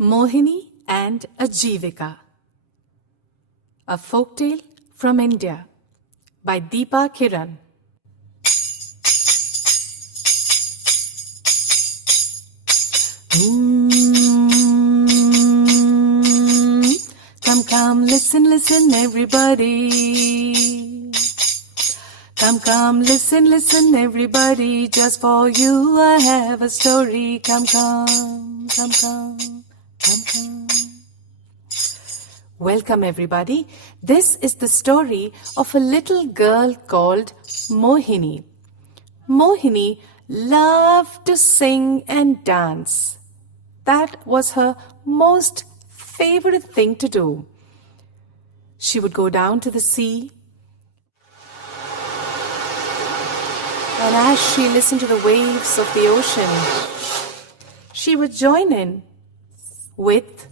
Mohini and Ajeevika, a folktale from India by Deepa Kiran. Come, come, listen, listen, everybody. Come, come, listen, listen, everybody. Just for you I have a story. Come, come, come, come, come, come. Welcome, everybody. This is the story of a little girl called Mohini. Mohini loved to sing and dance. That was her most favorite thing to do. She would go down to the sea, and as she listened to the waves of the ocean, she would join in with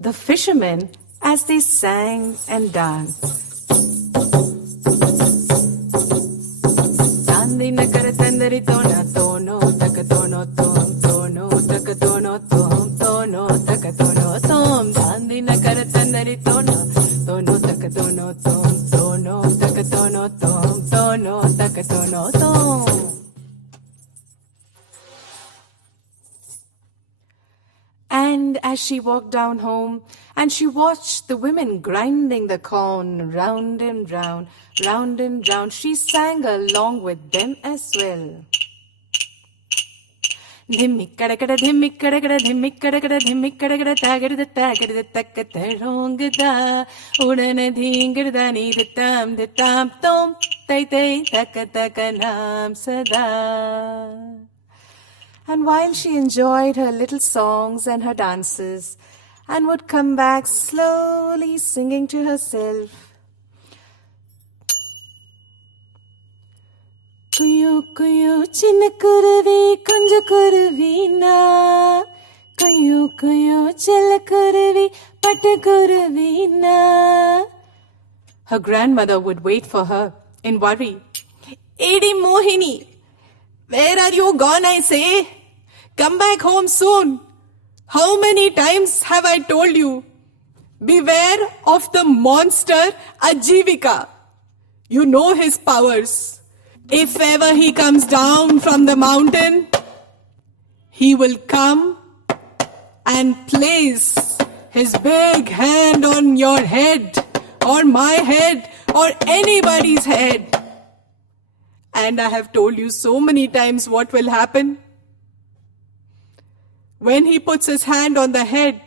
the fishermen as they sang and danced. Tandina kara tandari tona tono taka tono tom tono taka tono tom tono taka tono tom. Tandina kara tandari tona tono taka tono tom tono taka tono tom tono taka tono tom. And as she walked down home and she watched the women grinding the corn round and round, round and round, she sang along with them as well. Dhimmikkadakada, dhimmikkadakada, dhimmikkadakada, dhimmikkadakada, tagadada, tagadada, takkatadongada, udana dhingada, nidatam, ditam, tom, tay, tay, takkatakanam sada. And while she enjoyed her little songs and her dances, and would come back slowly singing to herself, Kuyu, kuyu, chinna kuruvi, kunja kuruvi na. Kuyu, kuyu, chella kuruvi, patta kuruvi na. Her grandmother would wait for her in worry. Edi Mohini, where are you gone, I say? Come back home soon. How many times have I told you? Beware of the monster Ajeevika. You know his powers. If ever he comes down from the mountain, he will come and place his big hand on your head, or my head, or anybody's head. And I have told you so many times what will happen. When he puts his hand on the head,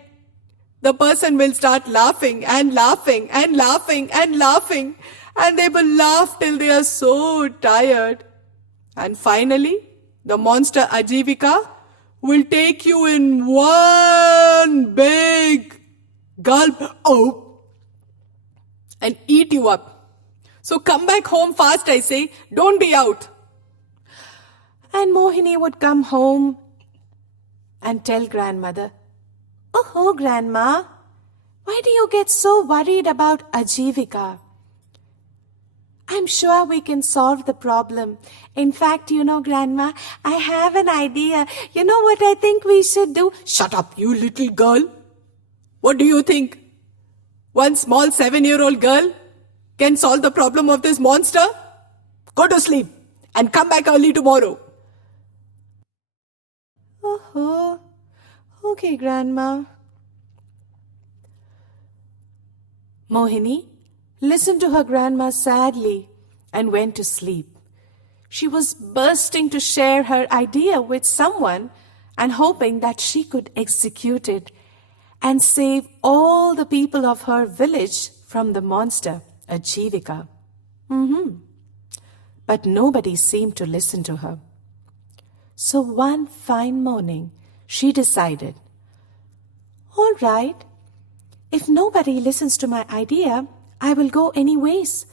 the person will start laughing and laughing and laughing and laughing, and they will laugh till they are so tired. And finally, the monster Ajeevika will take you in one big gulp and eat you up. So come back home fast, I say. Don't be out. And Mohini would come home and tell grandmother, Oh, grandma, why do you get so worried about Ajeevika? I'm sure we can solve the problem. In fact, grandma, I have an idea. You know what I think we should do? Shut up, you little girl. What do you think? One small 7-year-old girl can solve the problem of this monster? Go to sleep and come back early tomorrow. Oh, okay, Grandma. Mohini listened to her grandma sadly and went to sleep. She was bursting to share her idea with someone and hoping that she could execute it and save all the people of her village from the monster Ajeevika. But nobody seemed to listen to her. So one fine morning, she decided, all right, if nobody listens to my idea, I will go anyways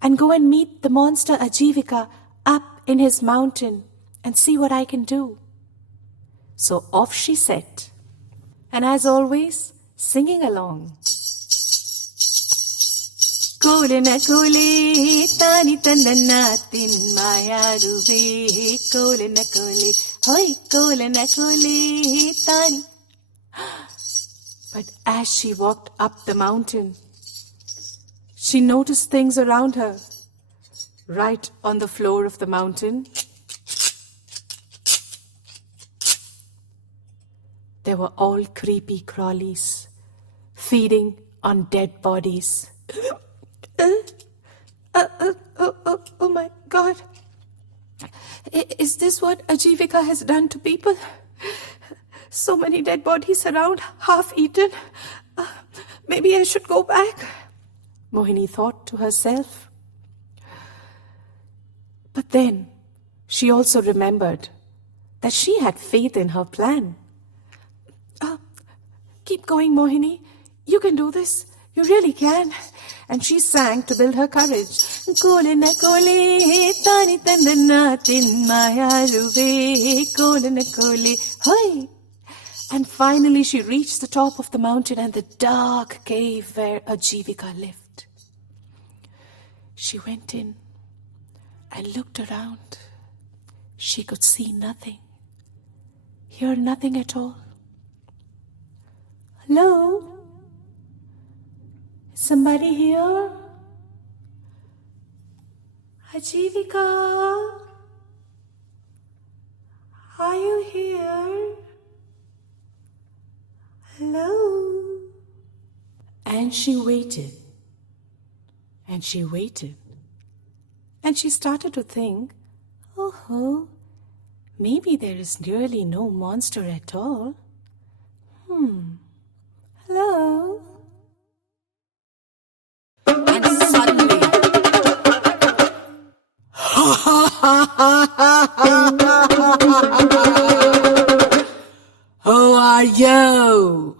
and go and meet the monster Ajeevika up in his mountain and see what I can do. So off she set, and as always, singing along. Kolena kole, tani tandanatin mayaduve. Kolena kole, hoi kolena kole, tani. But as she walked up the mountain, she noticed things around her. Right on the floor of the mountain, there were all creepy crawlies feeding on dead bodies. Oh my God. Is this what Ajeevika has done to people? So many dead bodies around, half eaten. Maybe I should go back, Mohini thought to herself. But then she also remembered that she had faith in her plan. Keep going, Mohini. You can do this. You really can. And she sang to build her courage. Kolena kole, tani tandana tin mayaruve, kolena kole, hoi. And finally she reached the top of the mountain and the dark cave where Ajeevika lived. She went in and looked around. She could see nothing, hear nothing at all. Hello? Is somebody here? Ajeevika? Are you here? Hello? And she waited. And she waited. And she started to think, oh, maybe there is really no monster at all. Hello? And suddenly, who are you?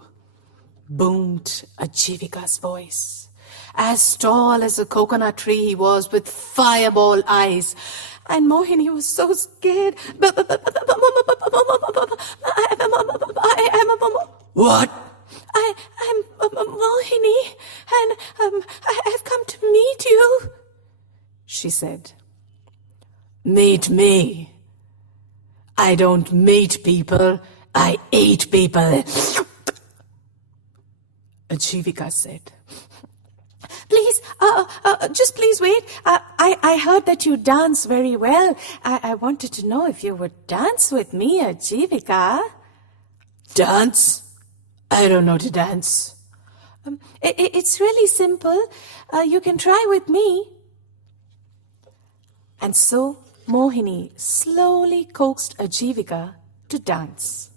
Boomed Ajeevika's voice. As tall as a coconut tree he was, with fireball eyes. And Mohini was so scared. What? I'm Mohini, and I've come to meet you, she said. Meet me? I don't meet people, I eat people, Ajeevika said. Please, just please wait. I heard that you dance very well. I wanted to know if you would dance with me, Ajeevika. Dance? I don't know to dance. It's really simple. You can try with me. And so Mohini slowly coaxed Ajeevika to dance.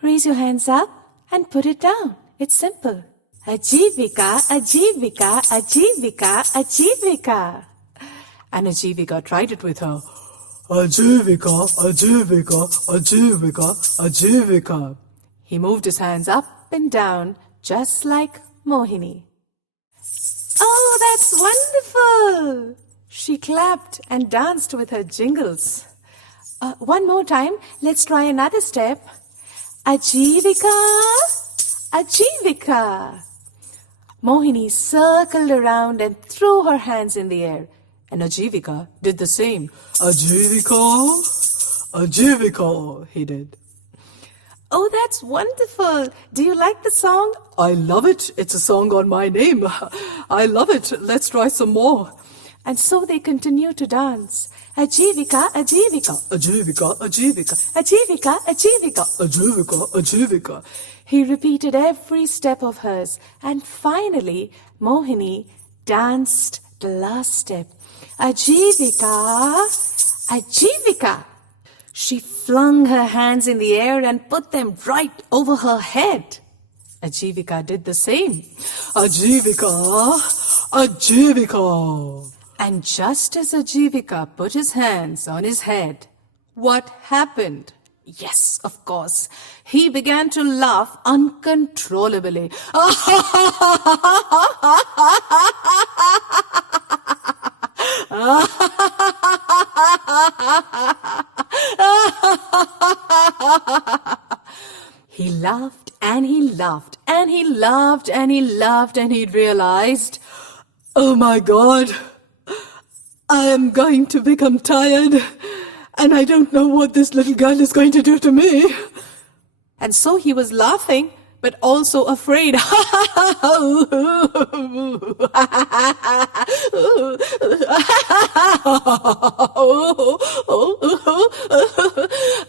Raise your hands up and put it down. It's simple. Ajeevika, Ajeevika, Ajeevika, Ajeevika. And Ajeevika tried it with her. Ajeevika, Ajeevika, Ajeevika, Ajeevika. He moved his hands up and down, just like Mohini. Oh, that's wonderful! She clapped and danced with her jingles. One more time, let's try another step. Ajeevika, Ajeevika. Mohini circled around and threw her hands in the air. And Ajeevika did the same. Ajeevika, Ajeevika, he did. Oh, that's wonderful. Do you like the song? I love it. It's a song on my name. I love it. Let's try some more. And so they continued to dance. Ajeevika, Ajeevika, Ajeevika, Ajeevika, Ajeevika, Ajeevika, Ajeevika, Ajeevika. He repeated every step of hers. And finally, Mohini danced the last step. Ajeevika, Ajeevika. She flung her hands in the air and put them right over her head. Ajeevika did the same. Ajeevika, Ajeevika. And just as Ajeevika put his hands on his head, what happened? Yes, of course. He began to laugh uncontrollably. He laughed and he laughed and he laughed and he laughed and he realized, oh my God, I am going to become tired and I don't know what this little girl is going to do to me. And so he was laughing, but also afraid.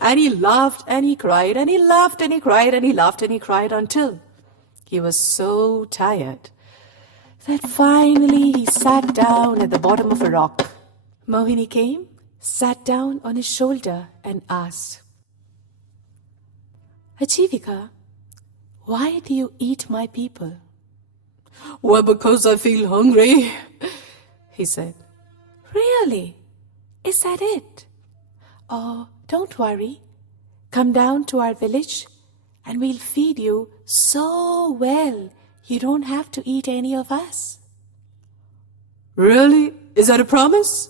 And he laughed and he cried and he laughed and he cried and he laughed and he cried until he was so tired that finally he sat down at the bottom of a rock. Mohini came, sat down on his shoulder and asked, Ajeevika, why do you eat my people? Well, because I feel hungry, he said. Really? Is that it? Oh, don't worry. Come down to our village and we'll feed you so well you don't have to eat any of us. Really? Is that a promise?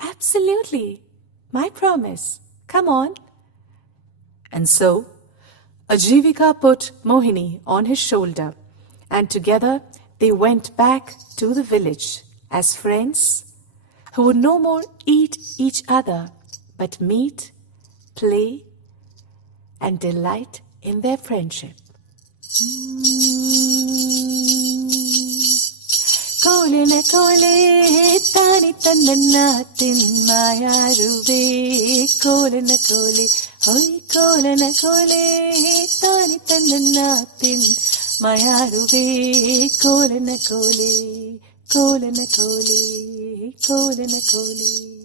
Absolutely. My promise. Come on. And so, Ajeevika put Mohini on his shoulder, and together they went back to the village as friends who would no more eat each other but meet, play, and delight in their friendship. Kole na kole, tani tanana tin mayaruve. Kole na kole, hoy kole na kole, tani tanana tin mayaruve. Kole na kole, kole na kole, kole na kole.